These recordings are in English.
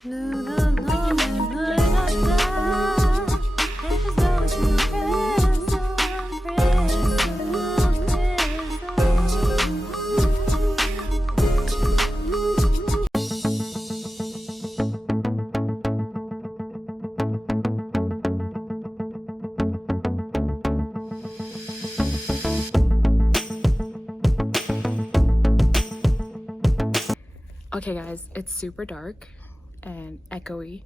Okay guys, it's super dark and echoey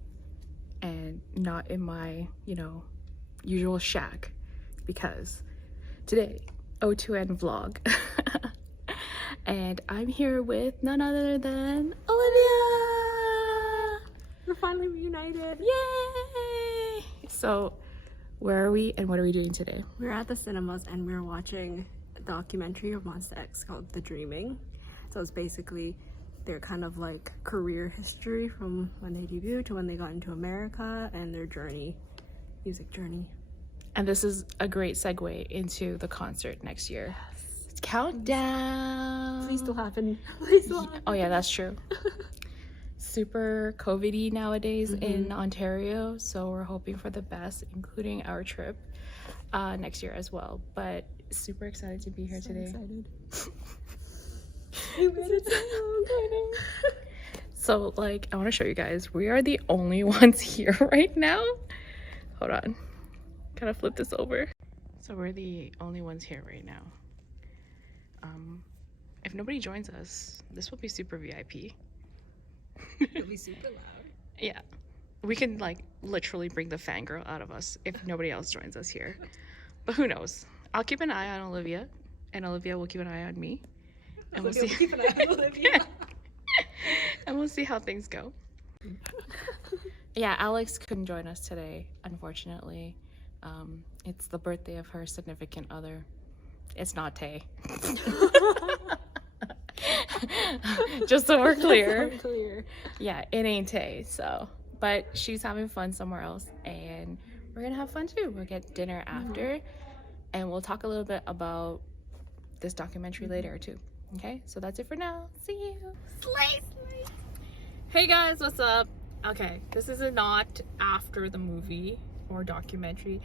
and not in my, usual shack because today, O2N vlog. And I'm here with none other than Olivia! We're finally reunited. Yay! So, where are we and what are we doing today? We're at the cinemas and we're watching a documentary of Monsta X called The Dreaming. So it's basically their kind of like career history from when they debuted to when they got into America and their journey, music journey. And this is a great segue into the concert next year. Yes. Countdown! Please still happen. Please still happen. Oh yeah, that's true. Super COVID-y nowadays in Ontario, so we're hoping for the best, including our trip next year as well. But super excited to be here today. Excited. We waited so long. So like, I want to show you guys, we are the only ones here right now. Hold on, gotta flip this over. So we're the only ones here right now. If nobody joins us, this will be super VIP. It'll be super loud. Yeah, we can like literally bring the fangirl out of us if nobody else joins us here. But who knows? I'll keep an eye on Olivia, and Olivia will keep an eye on me. And we'll see. Keep an eye on Olivia. And we'll see how things go. Yeah, Alex couldn't join us today, unfortunately. It's the birthday of her significant other. It's not Tay. Just so we're clear. Just so we're clear. Yeah, it ain't Tay. So, but she's having fun somewhere else, and we're gonna have fun too. We'll get dinner after, and we'll talk a little bit about this documentary later too. Okay, so that's it for now. See you. Slay. Hey guys, what's up? Okay, this is not after the movie or documentary.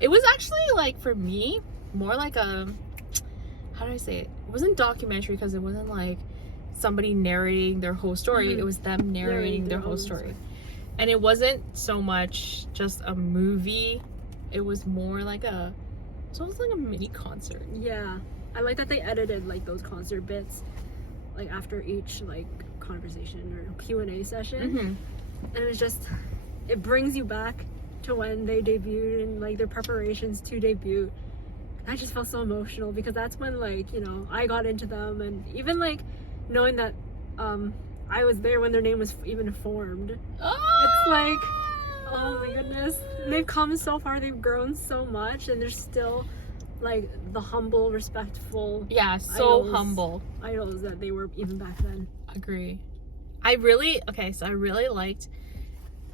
It was actually like, for me, more like a, how do I say it? It wasn't documentary because it wasn't like somebody narrating their whole story. It was them narrating their whole story. And it wasn't so much just a movie. It was more like it's almost like a mini concert. Yeah, I like that they edited like those concert bits, like after each like conversation or Q&A session, and it's just, it brings you back to when they debuted and like their preparations to debut. I just felt so emotional because that's when like, I got into them, and even like knowing that I was there when their name was even formed. It's like, oh my goodness. And they've come so far, they've grown so much, and they're still like the humble, respectful, Humble idols that they were even back then. Agree. I really liked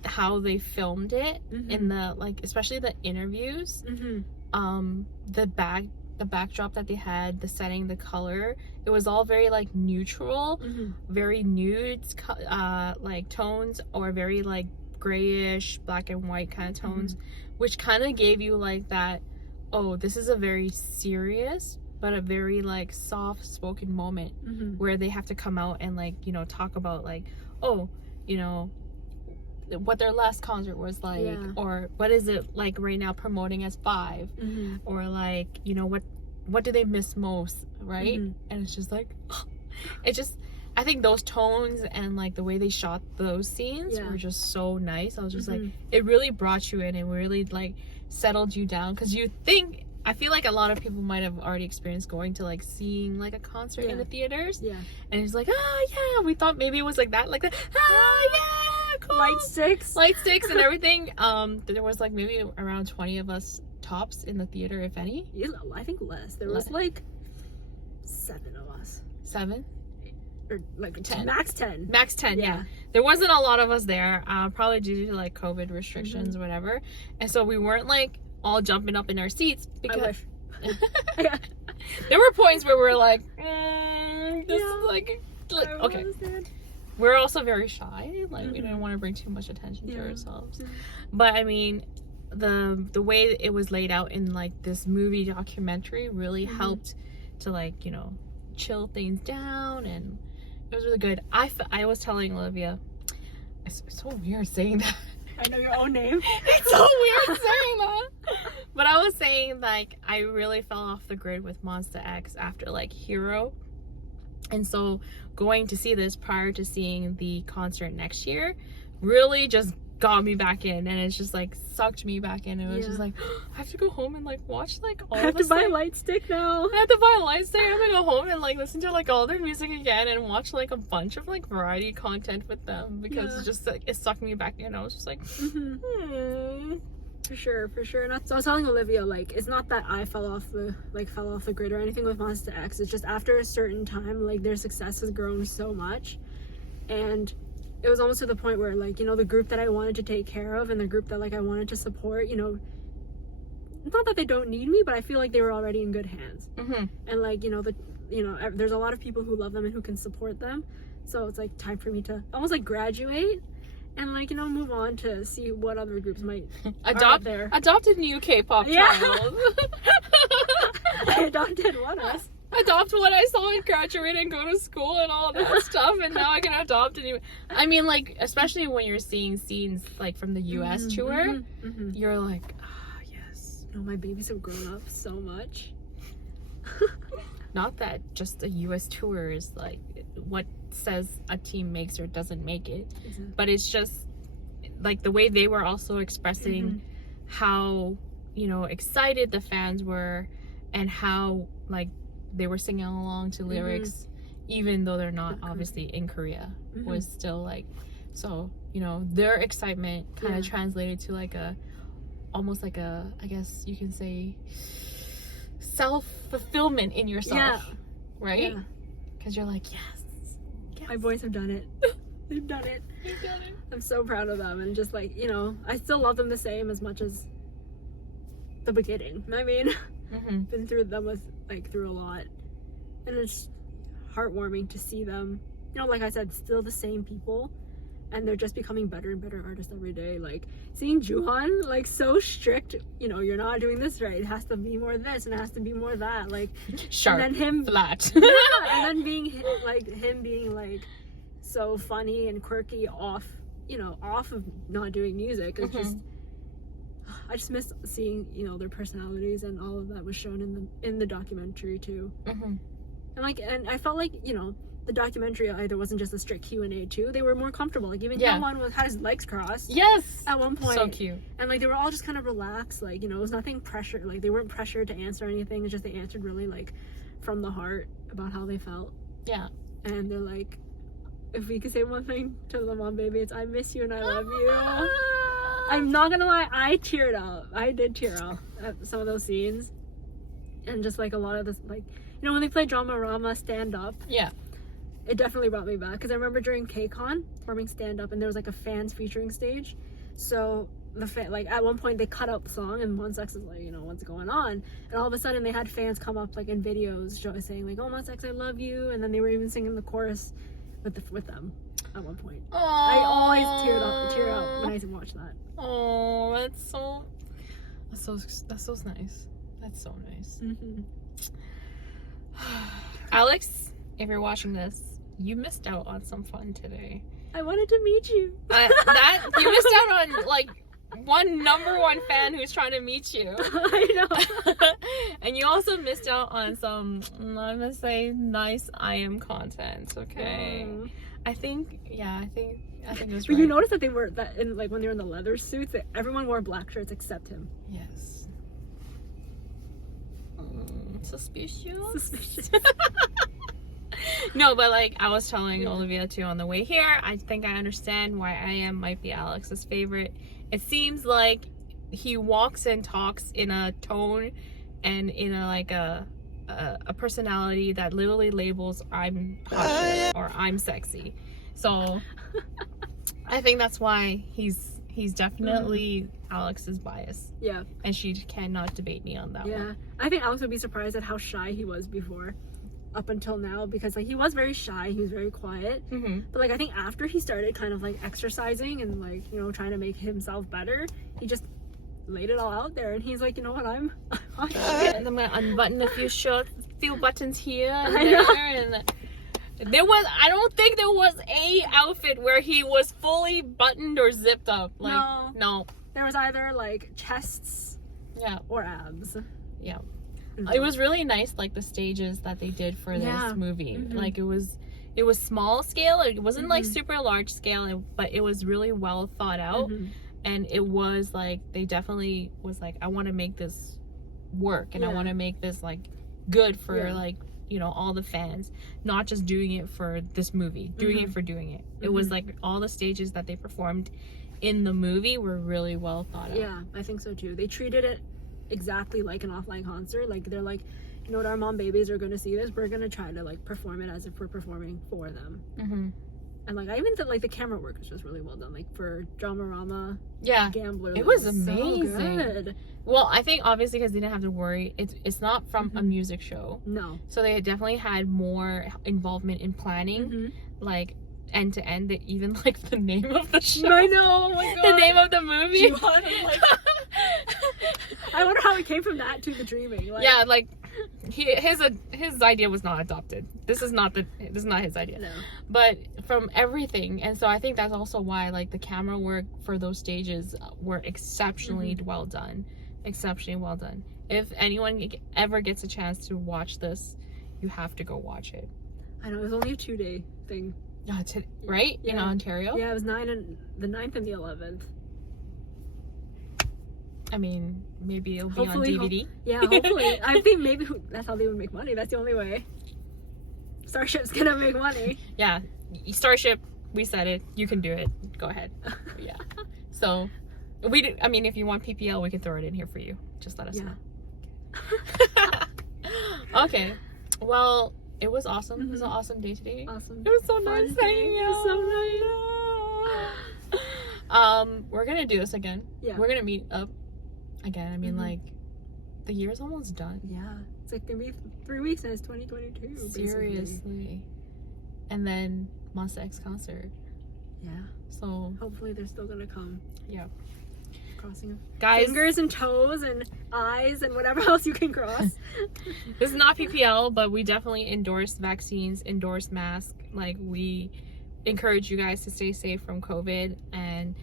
how they filmed it in the, like, especially the interviews. The backdrop that they had, the setting, the color, it was all very like neutral, very nudes, like tones, or very like grayish, black and white kind of tones, which kind of gave you like that, oh, this is a very serious but a very like soft spoken moment where they have to come out and like, talk about like, oh, what their last concert was like, or what is it like right now promoting as 5, or like, what do they miss most, right? And it's just like, I think those tones and like the way they shot those scenes were just so nice. I was just like, it really brought you in and really like settled you down, because I feel like a lot of people might have already experienced going to like seeing like a concert in the theaters, and it's like, we thought maybe it was like that, cool. Light sticks and everything. There was like maybe around 20 of us tops in the theater, if any. Yeah, I think less. There was like 7 of us. 7? Or like 10. Max 10. Max 10, yeah. there wasn't a lot of us there, probably due to like COVID restrictions or whatever, and so we weren't like all jumping up in our seats because there were points where we were like, this is like okay. We're also very shy, like we didn't want to bring too much attention to ourselves, but I mean, the way it was laid out in like this movie documentary really helped to like, you know, chill things down, and it was really good. I was telling Olivia, it's so weird saying that. I know your own name. It's so weird saying that. But I was saying like I really fell off the grid with Monsta X after like Hero. And so going to see this prior to seeing the concert next year really just got me back in, and it's just like sucked me back in. It was just like, I have to go home and like watch like all I have to buy a like, light stick now. I have to buy a light stick. I have to go home and like listen to like all their music again and watch like a bunch of like variety content with them, because it's just like it sucked me back in. I was just like For sure. And so I was telling Olivia, like, it's not that I fell off the grid or anything with Monsta X. It's just after a certain time, like, their success has grown so much, and it was almost to the point where, like, you know, the group that I wanted to take care of and the group that like I wanted to support, you know, not that they don't need me, but I feel like they were already in good hands. And like, you know, there's a lot of people who love them and who can support them, so it's like time for me to almost like graduate and like, you know, move on to see what other groups might adopt a new K-pop child. I adopted one else. Adopt what I saw and graduate and go to school and all that stuff, and now I can adopt a new. I mean, like, especially when you're seeing scenes like from the US tour, you're like, yes. No, my babies have grown up so much. Not that just the US tour is like what says a team makes or doesn't make it, but it's just like the way they were also expressing how, you know, excited the fans were, and how like they were singing along to lyrics, even though they're not obviously in Korea, was still like, so, you know, their excitement kind of translated to like almost like a, I guess you can say, self-fulfillment in yourself, right? Because you're like, yes, my boys have done it. They've done it. I'm so proud of them, and just like, you know, I still love them the same as much as the beginning. I mean, been through them through a lot, and it's heartwarming to see them, you know, like I said, still the same people, and they're just becoming better and better artists every day. Like seeing Juhan like so strict, you know, you're not doing this right, it has to be more this and it has to be more that, like sharp, and then him flat, and then being like so funny and quirky off of not doing music. It's just, I just miss seeing, you know, their personalities, and all of that was shown in the documentary too. And I felt like, you know, the documentary either wasn't just a strict Q&A too. They were more comfortable. Like even Yeon had his legs crossed. Yes. At one point. So cute. And like they were all just kind of relaxed. Like, you know, it was nothing pressure. Like they weren't pressured to answer anything. It's just they answered really like from the heart about how they felt. Yeah. And they're like, if we could say one thing to the mom baby, it's I miss you and I love you. I'm not gonna lie, I teared up. I did tear up at some of those scenes. And just like a lot of this, like, you know, when they play Drama Rama stand up. Yeah. It definitely brought me back, because I remember during KCON performing stand up, and there was like a fans featuring stage. So like at one point they cut out the song, and Monsta X is like, you know, what's going on? And all of a sudden they had fans come up like in videos saying like, oh, Monsta X, I love you, and then they were even singing the chorus with them at one point. Aww. I always tear up when I watch that. Oh, that's so nice. That's so nice. Alex, if you're watching this, you missed out on some fun today. I wanted to meet you. You missed out on like number one fan who's trying to meet you. I know. And you also missed out on some, I'm gonna say, nice IM content. Okay. I think it was right. But you noticed that they were when they were in the leather suits, that everyone wore black shirts except him. Yes. Suspicious. No, but like I was telling Olivia too on the way here, I think I understand why IM might be Alex's favorite. It seems like he walks and talks in a tone and in a personality that literally labels I'm hot or I'm sexy. So I think that's why he's definitely Alex's bias. Yeah. And she cannot debate me on that one. Yeah. I think Alex would be surprised at how shy he was before, up until now, because like he was very shy, he was very quiet. But like I think after he started kind of like exercising and like, you know, trying to make himself better, he just laid it all out there, and he's like, you know what, I'm and I'm gonna unbutton a few buttons here and there, and I don't think there was a outfit where he was fully buttoned or zipped up. Like, no. There was either like chests, or abs. Yeah. It was really nice, like the stages that they did for this movie. Like it was small scale. It wasn't like super large scale, but it was really well thought out. And it was like, they definitely was like, I want to make this work, and I want to make this like good for like, you know, all the fans, not just doing it for this movie, doing it for doing it. It was like all the stages that they performed in the movie were really well thought out. Yeah, I think so too. They treated it exactly like an offline concert. Like they're like, you know what, our mom babies are gonna see this, we're gonna try to like perform it as if we're performing for them. And like I even thought like the camera work was just really well done, like for Dramarama. Gambler, it was amazing. So good. Well, I think obviously because they didn't have to worry, it's not from a music show, so they definitely had more involvement in planning, like end to end. That even like the name of the show, I know, oh my god, the name of the movie. I wonder how it came from that to the dreaming. Like, yeah, like his idea was not adopted. This is not his idea. No. But from everything, and so I think that's also why like the camera work for those stages were exceptionally well done. Exceptionally well done. If anyone ever gets a chance to watch this, you have to go watch it. I know, it was only a 2-day thing. Right? In Ontario? Yeah, it was the 9th and the 11th. I mean, maybe it'll be hopefully, on DVD. Yeah, hopefully. I think maybe that's how they would make money. That's the only way. Starship's gonna make money. Yeah, Starship, we said it. You can do it. Go ahead. Yeah. So, I mean, if you want PPL, we can throw it in here for you. Just let us know. Okay. Well, it was awesome. It was an awesome day today. Awesome. It was so nice seeing you. It was so nice. We're gonna do this again. Yeah. We're gonna meet up again. I mean, like, the year's almost done. Yeah. It's like gonna be 3 weeks and it's 2022. Seriously. Basically. And then Monsta X concert. Yeah. So hopefully they're still gonna come. Yeah. Crossing guys, fingers and toes and eyes and whatever else you can cross. This is not PPL, but we definitely endorse vaccines, endorse masks. Like, we encourage you guys to stay safe from COVID, and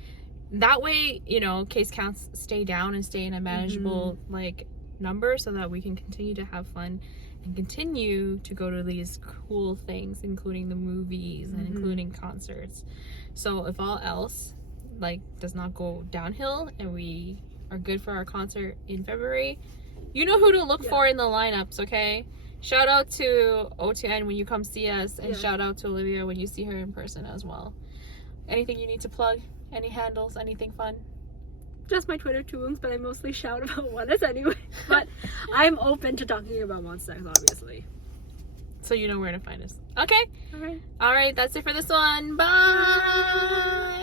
that way, you know, case counts stay down and stay in a manageable like number, so that we can continue to have fun and continue to go to these cool things, including the movies and including concerts. So if all else like does not go downhill and we are good for our concert in February, you know who to look for in the lineups. Okay, shout out to O2N when you come see us, and shout out to Olivia when you see her in person as well. Anything you need to plug? Any handles? Anything fun? Just my Twitter, Towoongz, but I mostly shout about Oneness anyway. But I'm open to talking about Monsta, obviously. So you know where to find us. Okay. All right. All right. That's it for this one. Bye.